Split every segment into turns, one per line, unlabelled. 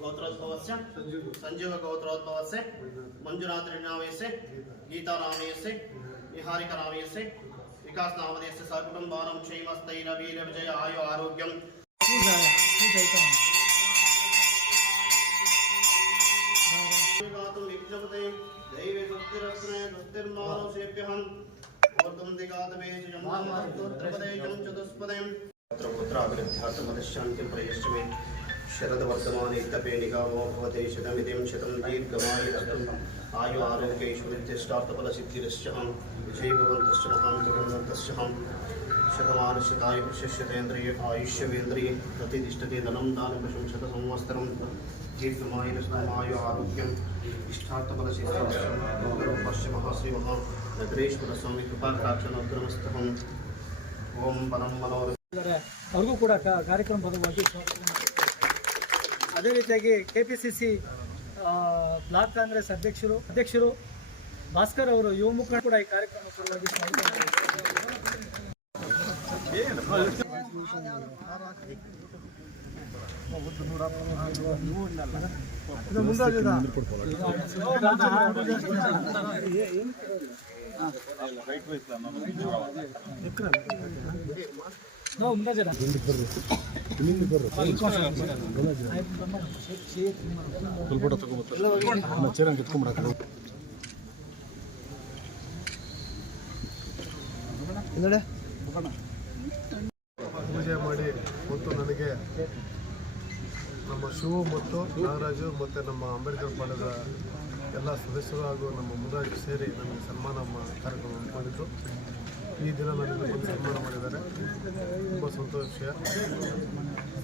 गोत्रोद्भव से संजीव गोत्रोद्भव से मंजुनाथ ऋणामय गीता रामय निहारिक रामय विकास नामदेश सकुटुंबान सकुटुंबानम
क्षेमस्तैर वीर विजय
आयु आरोग्यम दैवे सत्यरत्ने सत्यर्मानो पुत्र पुत्र अभिवृद्ध्यार्थम शांति प्रयश्च शरदवर्धमाने निगामो भवते शतमितिं शतं दीर्घमायुरस्तुम् आयु आरोग्यैश्वर्यष्टार्थफलसिद्धिरश्च विजयभवन्तश्च महान्तगुणवन्तश्च शतमानशतायुष्यशतेन्द्रिये आयुष्यवेन्द्रिये प्रतिष्ठते धनं दानपशुं शतसंवत्सरं दीर्घमायुरस्मायु आरोग्यम् इष्टार्थफलसिद्धिरश्च महाश्रीमः नगरेश्वरस्वामि कृपाकटाक्षणोग्रमस्तहम् ಓಂ ಪರಂ ಮನೋರ
ಇದ್ದಾರೆ ಅವ್ರಿಗೂ ಕೂಡ ಕ- ಕಾರ್ಯಕ್ರಮ ಭಾಗವಾಗಿ ಸ್ವಾಗತ ಮಾಡ್ತೀನಿ. ಅದೇ ರೀತಿಯಾಗಿ K P C C block Congress ಅಧ್ಯಕ್ಷರು ಅಧ್ಯಕ್ಷರು ಭಾಸ್ಕರ್ ಅವರು ಯುವ ಮುಖಂಡ ಕೂಡ ಈ ಕಾರ್ಯಕ್ರಮ ಜನ.
ಪೂಜೆ ಮಾಡಿ ಮತ್ತು ನನಗೆ ನಮ್ಮ ಶಿವ ಮತ್ತು ನಾಗರಾಜು ಮತ್ತು ನಮ್ಮ ಅಂಬೇಡ್ಕರ್ ಪಾಳ್ಯದ ಎಲ್ಲ ಸದಸ್ಯರು ಹಾಗೂ ನಮ್ಮ ಮುರಾಜು ಸೇರಿ ನನಗೆ ಸನ್ಮಾನ ಕಾರ್ಯಕ್ರಮ ಮಾಡಿದ್ದು ಈ ದಿನ ನನಗೆ ಒಂದು ಸನ್ಮಾನ ಸಂತೋಷ. ವಿಷಯ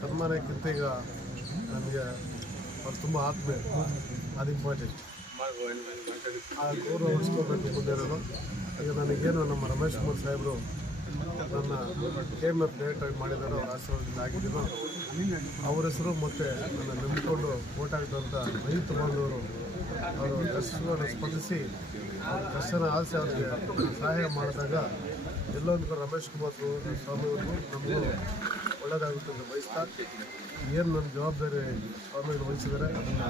ಸನ್ಮಾನಕ್ಕಿಂತ ಈಗ ನನಗೆ ಅವ್ರು ತುಂಬ ಆತ್ಮೀಯ, ಅದು ಇಂಪಾರ್ಟೆಂಟ್ ಆ ಗೌರವ ಉಳಿಸ್ಕೋಬೇಕು ಮುಂದಿರೋದು ಈಗ ನನಗೇನು ನಮ್ಮ ರಮೇಶ್ ಕುಮಾರ್ ಸಾಹೇಬರು ನನ್ನ ಕೆ ಎಂ ಎಫ್ ಡೈರೆಕ್ಟಾಗಿ ಮಾಡಿದಾರೋ ಅವ್ರ ಆಶೀರ್ವಾದದಿಂದ ಆಗಿದ್ದೀನೋ ಅವ್ರ ಹೆಸರು ಮತ್ತು ನನ್ನ ನಂಬಿಕೊಂಡು ಓಟ್ ಹಾಕಿದಂಥ ರೈತ ಬಾಂಧವರು ಅವರು ದರ್ಶನವನ್ನು ಸ್ಪಂದಿಸಿ ದರ್ಶನ ಆಲಿಸಿ ಅವ್ರಿಗೆ ಸಹಾಯ ಮಾಡಿದಾಗ ಎಲ್ಲೊಂದು ರಮೇಶ್ ಕುಮಾರ್ ಸ್ವಾಮಿಯವರು ನಮಗೂ ಒಳ್ಳೆಯದಾಗುತ್ತೆ ಅಂತ ಬಯಸ್ತಾ ಏನು ನನ್ನ ಜವಾಬ್ದಾರಿ ಸ್ವಾಮಿಗಳು ವಹಿಸಿದರೆ ಅದನ್ನು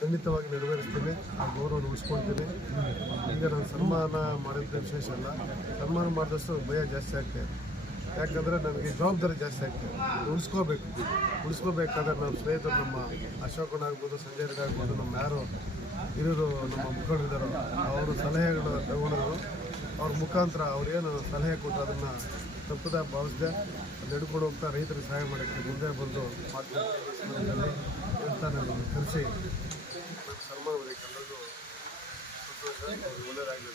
ಖಂಡಿತವಾಗಿ ನೆರವೇರಿಸ್ತೀನಿ, ಆ ಗೌರವ ಉಳಿಸ್ಕೊಳ್ತೀನಿ ಈಗ ನಾನು ಸನ್ಮಾನ ಮಾಡಿದ್ದೆ ವಿಶೇಷ ಅಲ್ಲ, ಸನ್ಮಾನ ಮಾಡಿದಷ್ಟು ಭಯ ಜಾಸ್ತಿ ಆಗ್ತದೆ ಯಾಕಂದ್ರೆ ನನಗೆ ಜವಾಬ್ದಾರಿ ಜಾಸ್ತಿ ಆಗ್ತದೆ ಉಳಿಸ್ಕೋಬೇಕು. ಉಳಿಸ್ಕೋಬೇಕಾದ್ರೆ ನಮ್ಮ ಸ್ನೇಹಿತರು ನಮ್ಮ ಅಶೋಕನ ಆಗ್ಬೋದು, ಸಂಜಯ್ ರೆಡ್ಡಿ ಆಗ್ಬೋದು, ನಮ್ಮ ಯಾರು ಇರೋರು ನಮ್ಮ ಮುಖಂಡಿದ್ದಾರೋ ಅವರ ಸಲಹೆಗಳು ತಗೊಂಡರು. ಅವ್ರ ಮುಖಾಂತರ ಅವ್ರೇನು ಸಲಹೆ ಕೊಟ್ಟರು ಅದನ್ನು ತಪ್ಪದ ಭಾವಿಸದೆ ನಡ್ಕೊಂಡು ಹೋಗ್ತಾ ರೈತರಿಗೆ ಸಹಾಯ ಮಾಡೋಕ್ಕೆ ಮುಂದೆ ಬಂದು ಮಾತನಾಡಿ ಅಂತ ನಾನು ಕರೆಸಿ. ಸನ್ಮಾನ ಒಳ್ಳೆಯದಾಗಲಿ